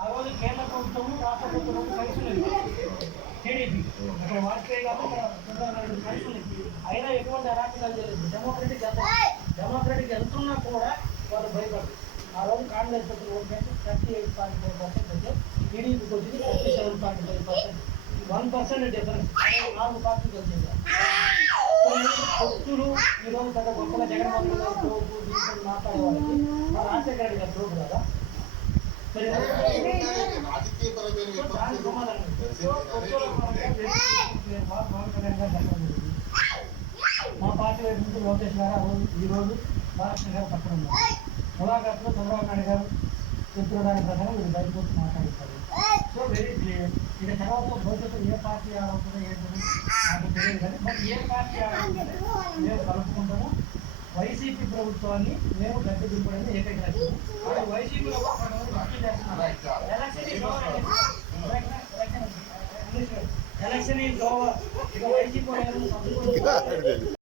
ఆ రోజు కేంద్ర ప్రభుత్వము రాష్ట్ర ప్రభుత్వం కలిసి టీడీపీ అక్కడ వాజ్పేయి గారు చంద్రబాబు నాయుడు కలిసి ఉంది. అయినా ఎటువంటి అరాచకాలు చేయలేదు. డెమోక్రటిక్ వెళ్తున్నా కూడా వాళ్ళు భయపడరు. ఆ రోజు కాంగ్రెస్ పార్టీ ఓట్ బ్యాంక్ 38.4% అయితే టీడీపీకి వచ్చింది 37.5%. 1% డిఫరెన్స్. 4 పార్టీలు కలిసింది. భక్తులు ఈరోజు పెద్ద గొప్పగా జగన్మోహన్ రెడ్డి గారు తోపు దీంట్లో మాట్లాడే వాళ్ళకి మా రాజశేఖర రెడ్డి గారు తోపు కదా. మా పార్టీ వైపు నుంచి లోకేష్ గారు ఈరోజు బాలకృష్ణ గారు పక్కన ఉన్నారు. ములాఖాత్లో చంద్రబాబు నాయుడు గారు చెప్పిన దాని ప్రకారం మీరు బయటకు మాట్లాడతారు. So very clear. ఇక తర్వాత భవిష్యత్తు ఏ పార్టీ ఆడవుతుందో ఏంటని నాకు తెలియదు కానీ బట్ ఏ పార్టీ ఆడవుతుందో మేము కలుపుకుంటాము. వైసీపీ ప్రభుత్వాన్ని మేము గద్దె దింపడానికి ఏకైక లక్ష్యం. వైసీపీలో ఎలక్షన్ ఈజ్ ఓవర్. ఇక వైసీపీ